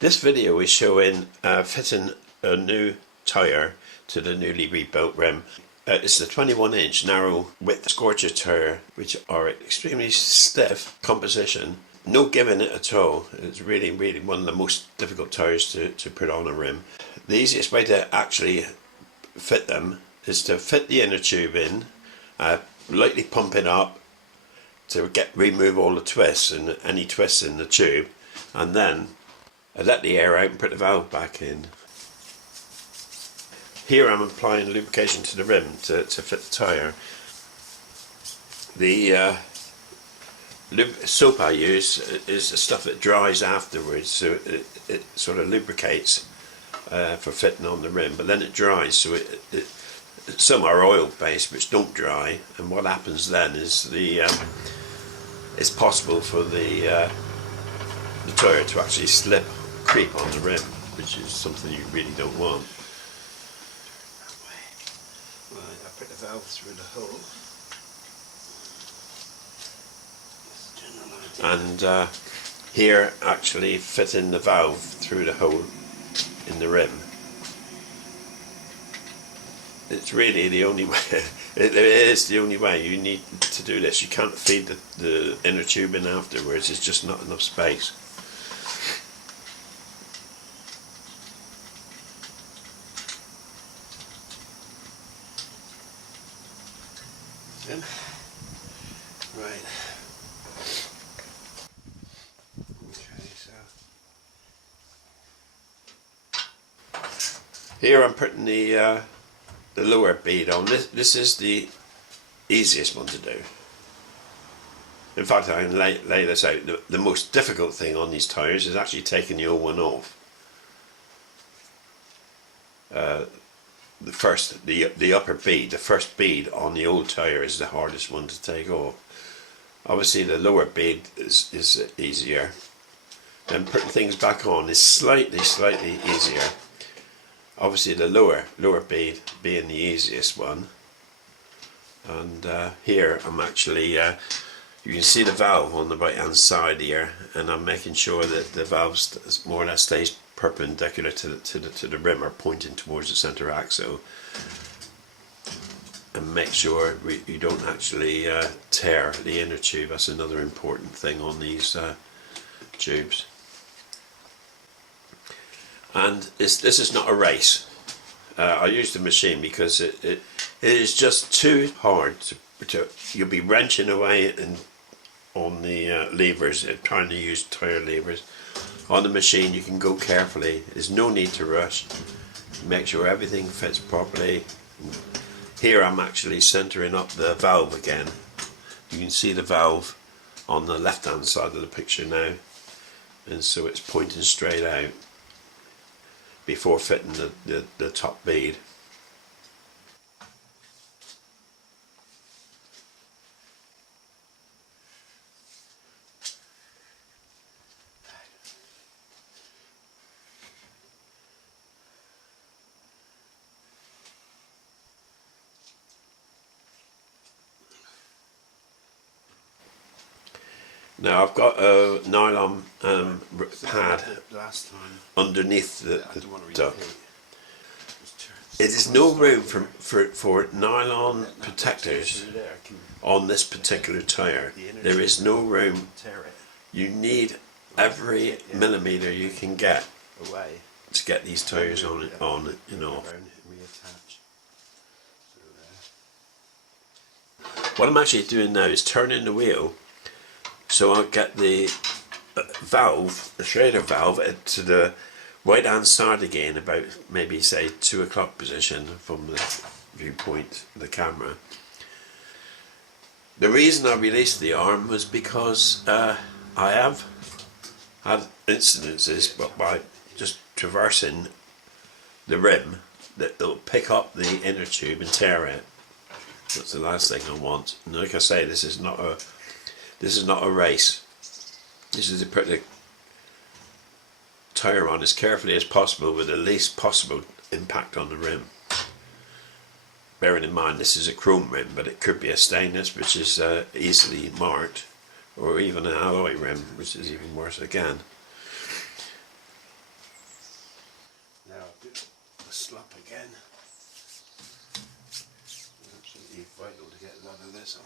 This video is showing fitting a new tyre to the newly rebuilt rim. It's the 21-inch narrow width scorcher tyre, which are extremely stiff composition, no give in it at all. It's really one of the most difficult tyres to put on a rim. The easiest way to actually fit them is to fit the inner tube in, lightly pump it up to remove all the twists and any twists in the tube, and then let the air out and put the valve back in. Here I'm applying lubrication to the rim to fit the tyre. The soap I use is the stuff that dries afterwards, so it sort of lubricates for fitting on the rim, but then it dries, so some are oil based which don't dry, and what happens then is it's possible for the tyre to actually creep on the rim, which is something you really don't want. Right, I put the valve through the hole. And here actually fitting the valve through the hole in the rim. It's really the only way. It is the only way. You need to do this. You can't feed the inner tube in afterwards. It's just not enough space. Right. Okay, so here I'm putting the lower bead on. This is the easiest one to do. In fact, I can lay this out. The most difficult thing on these tyres is actually taking the old one off. The upper bead, the first bead on the old tyre is the hardest one to take off. Obviously the lower bead is easier. Then putting things back on is slightly easier. Obviously the lower bead being the easiest one. And here I'm actually, you can see the valve on the right hand side here, and I'm making sure that the valve more or less stays perpendicular to the rim, or pointing towards the centre axle, and make sure you don't actually tear the inner tube. That's another important thing on these tubes. And this is not a race. I use the machine because it is just too hard you'll be wrenching away on the levers, trying to use tyre levers. On the machine you can go carefully. There's no need to rush. Make sure everything fits properly. Here I'm actually centering up the valve again. You can see the valve on the left hand side of the picture now, and so it's pointing straight out before fitting the top bead. Now I've got a nylon pad underneath the duct. It is no room for nylon protectors on this particular tyre. There is no room. You need every millimetre you can get to get these tyres on and off. What I'm actually doing now is turning the wheel, so I'll get the valve, the Schrader valve, to the right hand side again, about maybe say 2 o'clock position from the viewpoint of the camera. The reason I released the arm was because I have had incidences, but by just traversing the rim, that they'll pick up the inner tube and tear it. That's the last thing I want. And like I say, this is not a race. This is to put the tyre on as carefully as possible with the least possible impact on the rim. Bearing in mind this is a chrome rim, but it could be a stainless, which is easily marked, or even an alloy rim, which is even worse again. vital to get a lot of this on.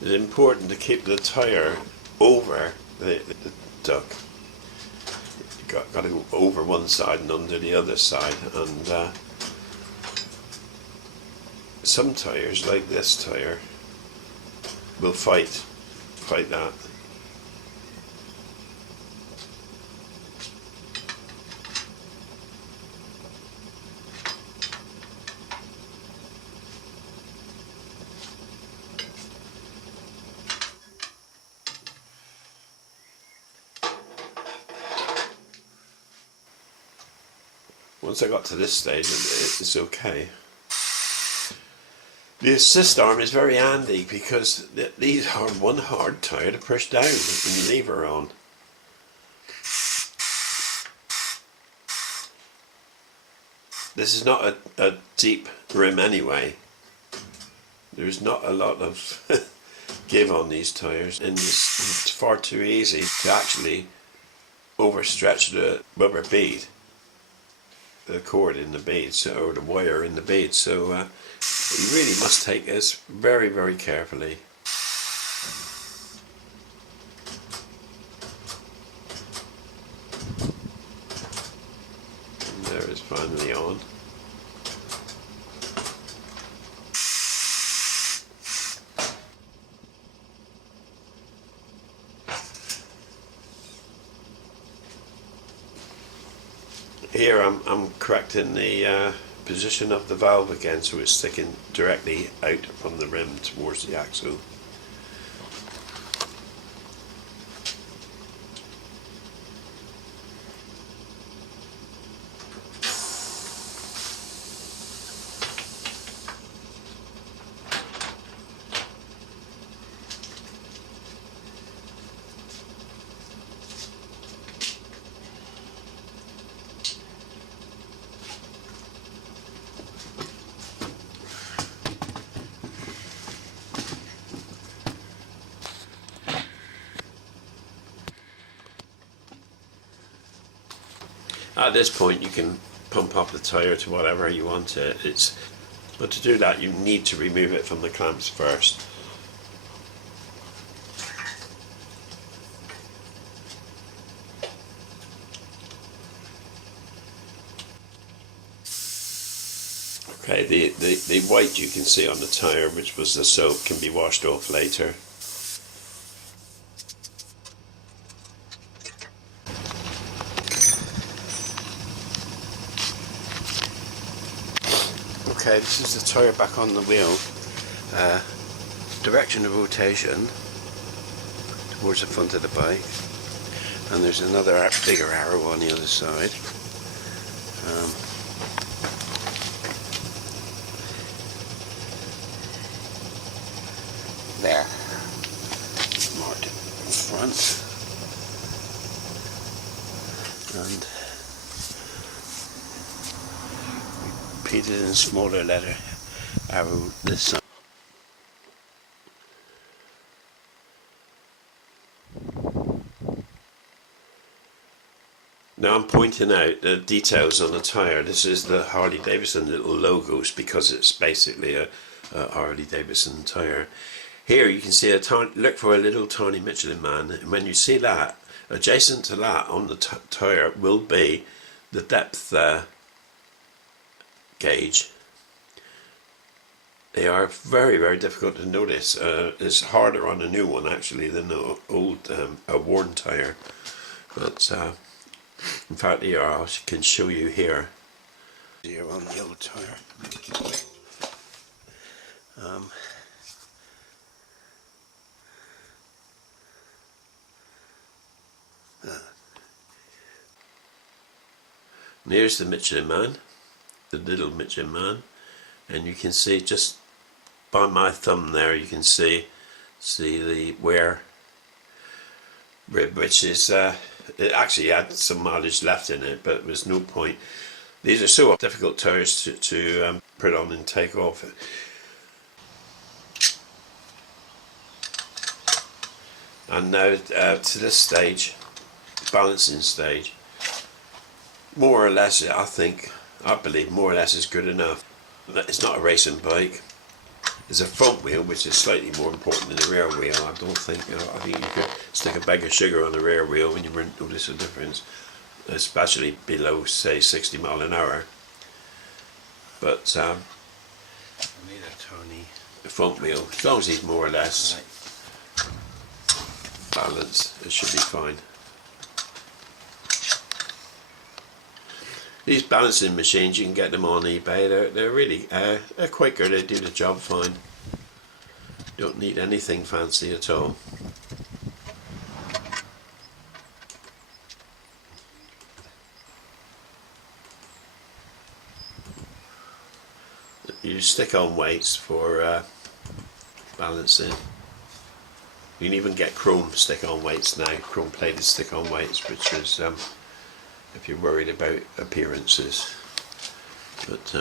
It's important to keep the tyre over the duck. You've got to go over one side and under the other side, and some tyres, like this tyre, will fight that. Once I got to this stage, it's okay. The assist arm is very handy because these are one hard tyre to push down and lever on. This is not a deep rim anyway. There's not a lot of give on these tyres, and it's far too easy to actually overstretch the rubber bead, the cord in the bead, or the wire in the bead. So you really must take this very, very carefully. And there it's finally on. Here I'm correcting the position of the valve again, so it's sticking directly out from the rim towards the axle. At this point you can pump up the tyre to whatever you want it. But to do that you need to remove it from the clamps first. Okay, the white you can see on the tyre, which was the soap, can be washed off later. Okay, this is the tyre back on the wheel. Direction of rotation towards the front of the bike, and there's another bigger arrow on the other side. There, marked in front, and repeated in smaller letter arrow this side. Now I'm pointing out the details on the tyre. This is the Harley Davidson little logos because it's basically a Harley Davidson tyre. Here you can see look for a little tiny Michelin man, and when you see that, adjacent to that on the tyre will be the depth gauge. They are very, very difficult to notice. It's harder on a new one actually than the old a worn tyre. But in fact, here I can show you here. Here on the old tyre. And here's the Michelin Man, the little Michelin Man, and you can see just by my thumb there, you can see the wear rib, which is it actually had some mileage left in it, but there was no point. These are so difficult tyres to put on and take off. And now to this stage, balancing stage, more or less, I believe more or less is good enough. It's not a racing bike. There's a front wheel which is slightly more important than the rear wheel. I think you could stick a bag of sugar on the rear wheel and you wouldn't notice a difference, especially below say 60 mile an hour. But I need a Tony front wheel, as long as he's more or less balanced, it should be fine. These balancing machines, you can get them on eBay. They're really they're quite good. They do the job fine. Don't need anything fancy at all. You stick on weights for balancing. You can even get chrome stick on weights now. Chrome plated stick on weights, which is if you're worried about appearances. But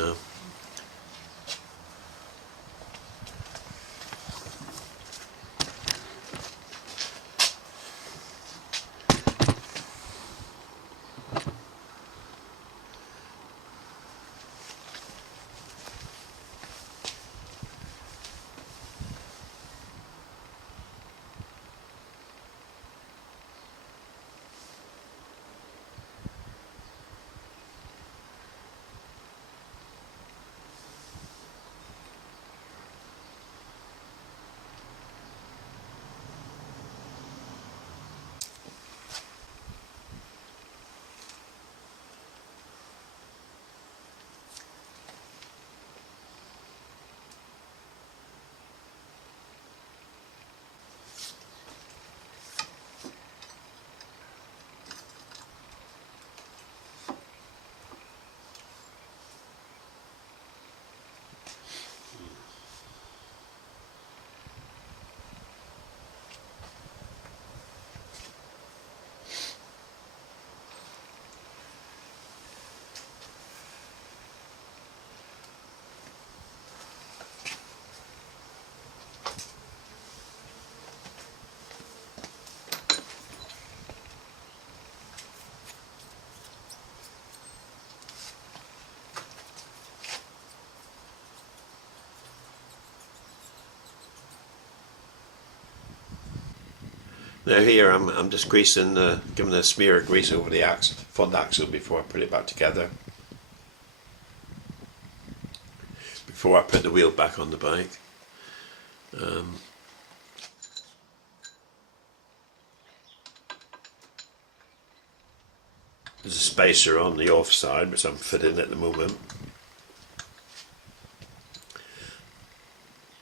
now here I'm just greasing, giving a smear of grease over the front axle before I put it back together. Before I put the wheel back on the bike. There's a spacer on the off side which I'm fitting at the moment.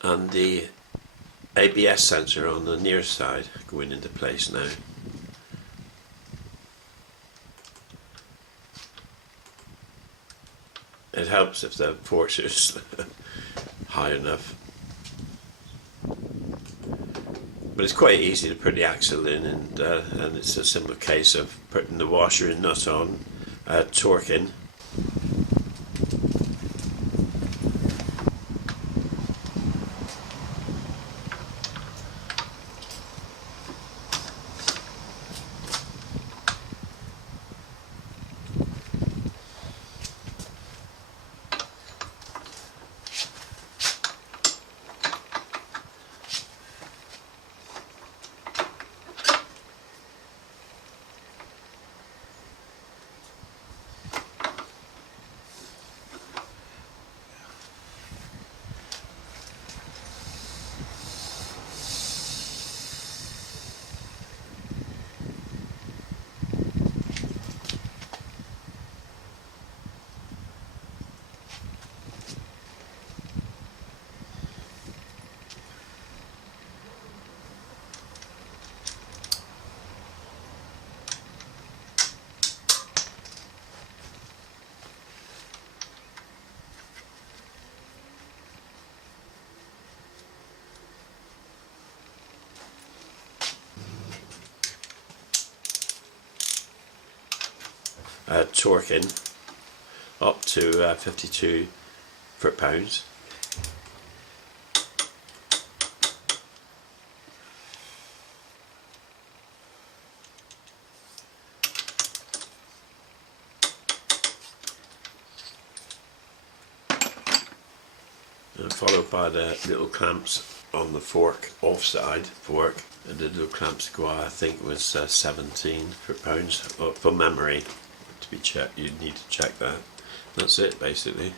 And the ABS sensor on the near side going into place now. It helps if the force is high enough. But it's quite easy to put the axle in, and it's a simple case of putting the washer and nut on, torquing. torquing up to 52 foot-pounds. And followed by the little clamps on the fork, offside fork, and the little clamps go, I think was 17 foot-pounds for memory to be checked. You need to check that. That's it basically.